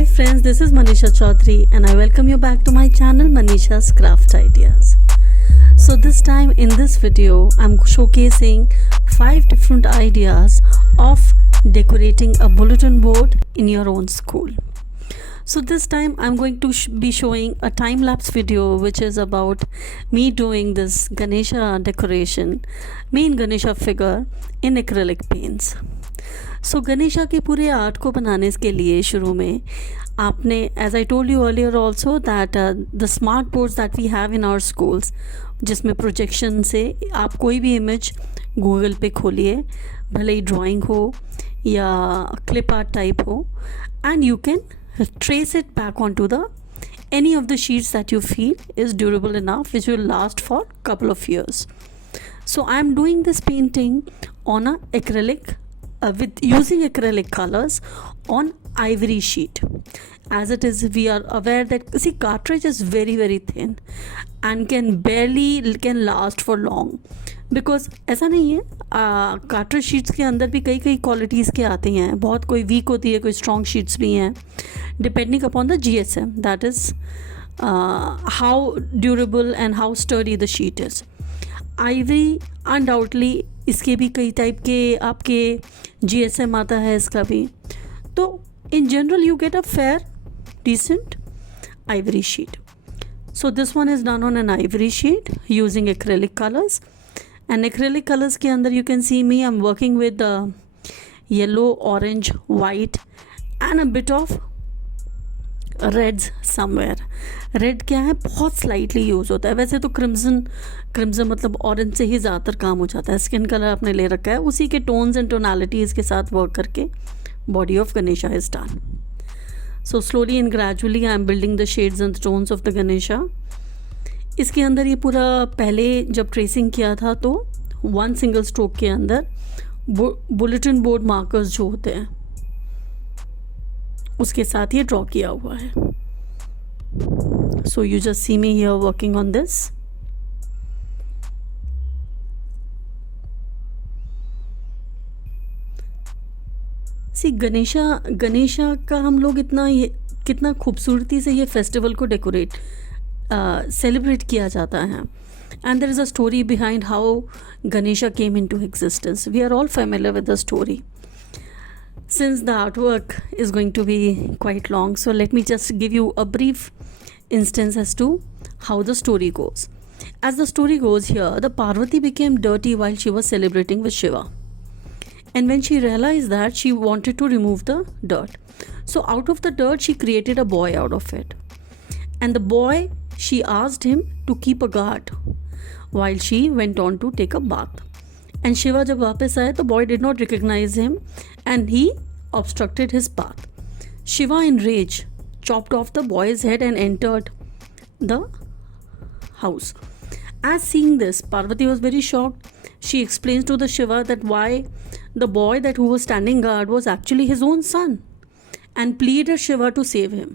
Hi friends, this is Manisha Chaudhary and I welcome you back to my channel Manisha's Craft Ideas. So this time in this video, I'm showcasing 5 different ideas of decorating a bulletin board in your own school. So this time I'm going to be showing a time-lapse video which is about me doing this Ganesha decoration, main Ganesha figure in acrylic paints. सो गणेशा के पूरे art को बनाने के लिए शुरू में आपने as I told you earlier also that the smart boards that we have in our schools, जिसमें प्रोजेक्शन से आप कोई भी इमेज गूगल पे खोलिए, भले ही ड्राइंग हो या क्लिप आर्ट टाइप हो, and you can trace it back onto the any of the sheets that you feel is durable enough which will last for couple of years. So I am doing this painting on a acrylic with using acrylic colors on ivory sheet. As it is, we are aware that see cartridge is very thin and can last for long, because ऐसा नहीं है, cartridge sheets के अंदर भी कई qualities के आते हैं, बहुत कोई वीक होती है, कोई स्ट्रॉन्ग शीट्स भी हैं, depending upon the GSM, that is how durable and how sturdy the sheet is. Ivory undoubtedly इसके भी कई टाइप के आपके GSM आता है इसका भी. तो in general you get a fair decent ivory sheet. So this one is done on an ivory sheet using acrylic colors. And acrylic colors के अंदर you can see me, I'm working with the yellow, orange, white and a bit of reds somewhere. Red क्या है, बहुत slightly use होता है. वैसे तो crimson मतलब orange से ही ज़्यादातर काम हो जाता है. स्किन कलर आपने ले रखा है, उसी के tones and tonalities के साथ work करके body of Ganesha is done. So slowly and gradually I am building the shades and the tones of the Ganesha. इसके अंदर ये पूरा पहले जब ट्रेसिंग किया था तो 1 सिंगल स्ट्रोक के अंदर बुलेटिन बोर्ड मार्कर्स जो होते हैं उसके साथ ये ड्रॉ किया हुआ है. So you just see me here working on this. See Ganesha का हम लोग कितना खूबसूरती से ये फेस्टिवल को डेकोरेट सेलिब्रेट किया जाता है. And there is a story behind how Ganesha came into existence. We are all familiar with the story. Since the artwork is going to be quite long, so let me just give you a brief instance as to how the story goes. As the story goes here, the Parvati became dirty while she was celebrating with Shiva. And when she realized that, she wanted to remove the dirt. So out of the dirt, she created a boy out of it. And the boy, she asked him to keep a guard while she went on to take a bath. And Shiva जब वापस आए तो boy did not recognize him and he obstructed his path. Shiva in rage chopped off the boy's head and entered the house. As seeing this, Parvati was very shocked. She explains to the Shiva that why the boy who was standing guard was actually his own son and pleaded Shiva to save him.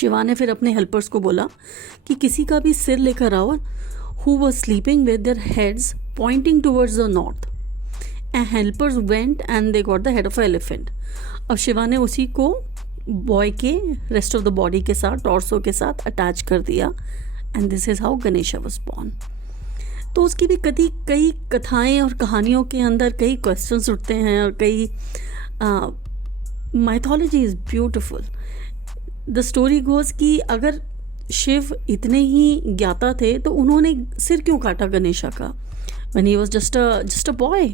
Shiva ने फिर अपने helpers को बोला कि किसी का भी सिर लेकर आओ, who was sleeping with their heads pointing towards the north. And helpers went and they got the head of an elephant. अब शिवा ने उसी को बॉय के रेस्ट ऑफ द बॉडी के साथ, टॉर्सो के साथ अटैच कर दिया. And this is how Ganesha was born. तो उसकी भी कई कथाएं और कहानियों के अंदर कई क्वेश्चंस उठते हैं और कई mythology is beautiful. The story goes कि अगर शिव इतने ही ज्ञाता थे तो उन्होंने सिर क्यों काटा गणेशा का, when he was just a boy.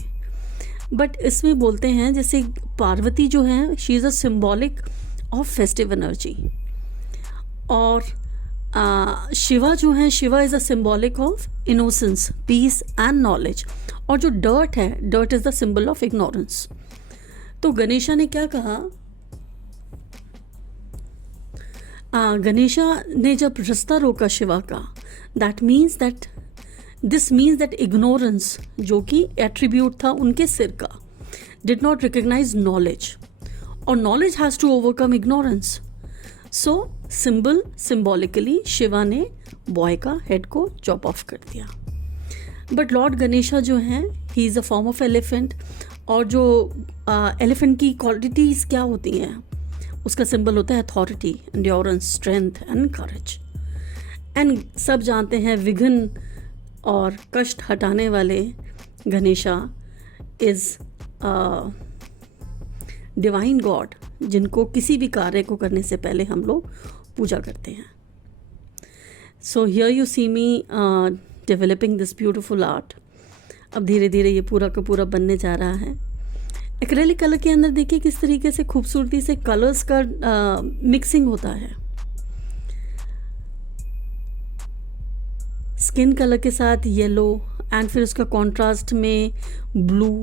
But इसमें बोलते हैं जैसे पार्वती जो हैं, she is a symbolic of festive energy, और शिवा जो हैं, Shiva is a symbolic of innocence, peace and knowledge. और जो डर्ट है, dirt is the symbol of ignorance. तो गणेशा ने क्या कहा, गणेशा ने जब रास्ता रोका शिवा का, दिस मीन्स दैट इग्नोरेंस जो कि एट्रीब्यूट था उनके सिर का, डिड नॉट रिकग्नाइज नॉलेज, और knowledge has to overcome ignorance. So symbolically Shiva ने बॉय का हेड को चॉप ऑफ कर दिया. बट लॉर्ड गणेशा जो हैं, he is a form of elephant. और जो एलिफेंट की क्वालिटीज़ क्या होती हैं, उसका सिंबल होता है authority, endurance, strength and courage. And सब जानते हैं विघ्न और कष्ट हटाने वाले गणेशा इज़ डिवाइन गॉड, जिनको किसी भी कार्य को करने से पहले हम लोग पूजा करते हैं। So here you see me developing this beautiful art. अब धीरे धीरे ये पूरा का पूरा बनने जा रहा है। एक्रेलिक कलर के अंदर देखिए किस तरीके से खूबसूरती से कलर्स का मिक्सिंग होता है। स्किन कलर के साथ येलो एंड फिर उसका कॉन्ट्रास्ट में blue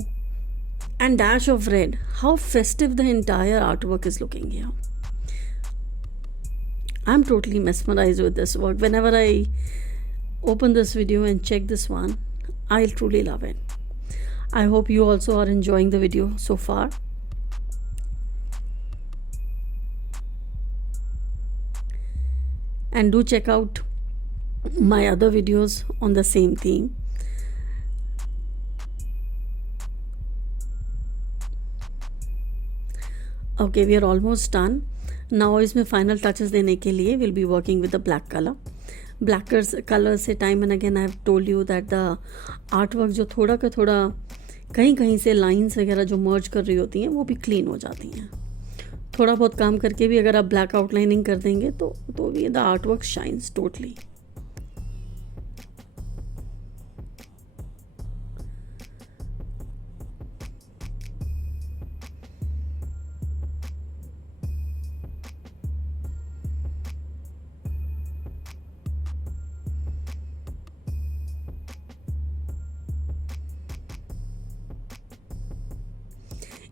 and dash of red. How festive the entire artwork is looking here. I'm totally mesmerized with this work. Whenever I open this video and check this one, I'll truly love it. I hope you also are enjoying the video so far. And do check out my other videos on the same theme. Okay, we are almost done now. इसमें final touches देने के लिए will be working with the black colour. Black colour से time and again I have told you that the art work जो थोड़ा का थोड़ा कहीं कहीं से लाइंस वगैरह जो मर्ज कर रही होती हैं वो भी क्लीन हो जाती हैं। थोड़ा बहुत काम करके भी अगर आप ब्लैक आउटलाइनिंग कर देंगे तो भी the art work shines totally.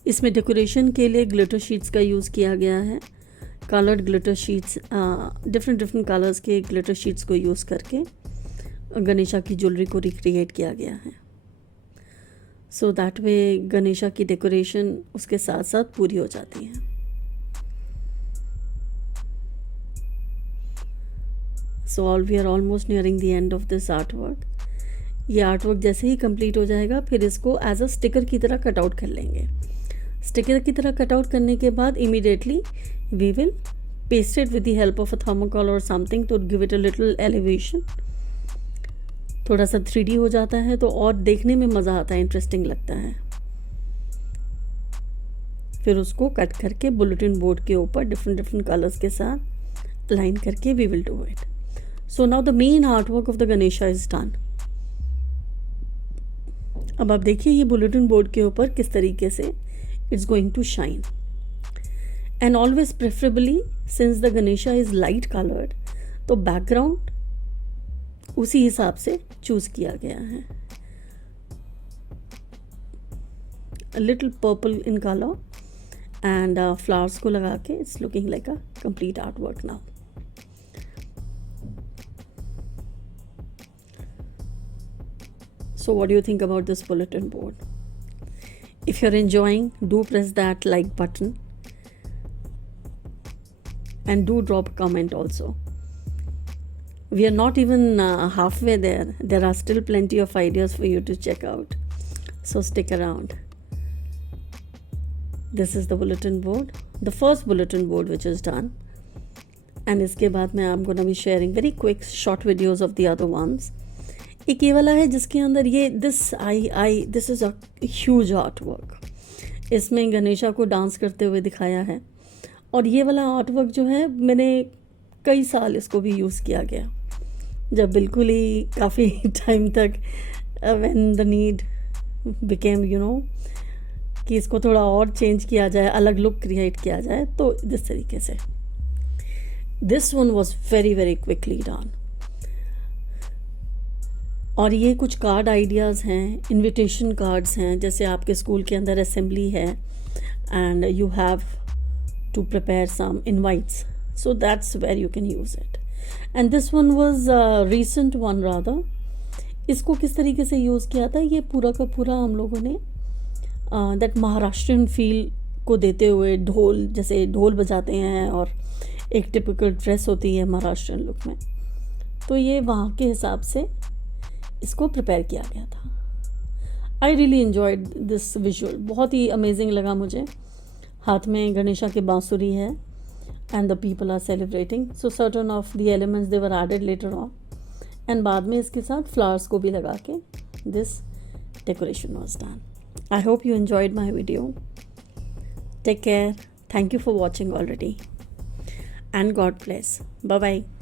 इसमें डेकोरेशन के लिए ग्लिटर शीट्स का यूज़ किया गया है। Coloured glitter sheets, different colours के ग्लिटर शीट्स को यूज़ करके गणेशा की ज्वेलरी को रिक्रिएट किया गया है। सो दैट वे गणेशा की डेकोरेशन उसके साथ साथ पूरी हो जाती है। So we are almost nearing the end of this art work. ये आर्ट वर्क जैसे ही कंप्लीट हो जाएगा फिर इसको एज अ स्टिकर की तरह कट आउट कर लेंगे। स्टिकर की तरह कट आउट करने के बाद immediately we will paste it with the help of a thermocol और something to give it a little elevation. थोड़ा सा 3D हो जाता है तो और देखने में मज़ा आता है, इंटरेस्टिंग लगता है। फिर उसको कट करके बुलेटिन बोर्ड के ऊपर डिफरेंट कलर्स के साथ लाइन करके we will do it. So now the main art work of the Ganesha is done. अब आप देखिए ये बुलेटिन बोर्ड के ऊपर किस तरीके से it's going to shine, and always preferably since the Ganesha is light colored तो background उसी हिसाब से चूज किया गया है। a little purple in color and flowers को लगा के it's looking like a complete artwork now. So what do you think about this bulletin board? If you're enjoying, do press that like button and do drop a comment also. We are not even halfway there. There are still plenty of ideas for you to check out. So stick around. This is the bulletin board, the first bulletin board which is done. And इसके बाद मैं I'm gonna be sharing very quick short videos of the other ones. एक ये वाला है जिसके अंदर ये this is a huge art work. इसमें गणेशा को डांस करते हुए दिखाया है और ये वाला आर्ट वर्क जो है मैंने कई साल इसको भी यूज़ किया गया, जब बिल्कुल ही काफ़ी टाइम तक व्हेन द नीड बिकेम कि इसको थोड़ा और चेंज किया जाए, अलग लुक क्रिएट किया जाए, तो इस तरीके से this one was very quickly done. और ये कुछ कार्ड आइडियाज़ हैं, इनविटेशन कार्ड्स हैं, जैसे आपके स्कूल के अंदर असेंबली है and you have to prepare some invites, so that's where you can use it. And this one was recent one rather. इसको किस तरीके से यूज़ किया था, ये पूरा का पूरा हम लोगों ने दैट महाराष्ट्रियन फील को देते हुए ढोल, जैसे ढोल बजाते हैं और एक टिपिकल ड्रेस होती है महाराष्ट्रियन लुक में, तो ये वहाँ के हिसाब से इसको प्रिपेयर किया गया था। I really enjoyed this visual, बहुत ही अमेजिंग लगा मुझे। हाथ में गणेशा की बांसुरी है and the people are celebrating. So certain of the elements they were added later on, and बाद में इसके साथ flowers को भी लगा के this decoration was done. I hope you enjoyed my video. Take care. Thank you for watching already, and God bless. Bye bye.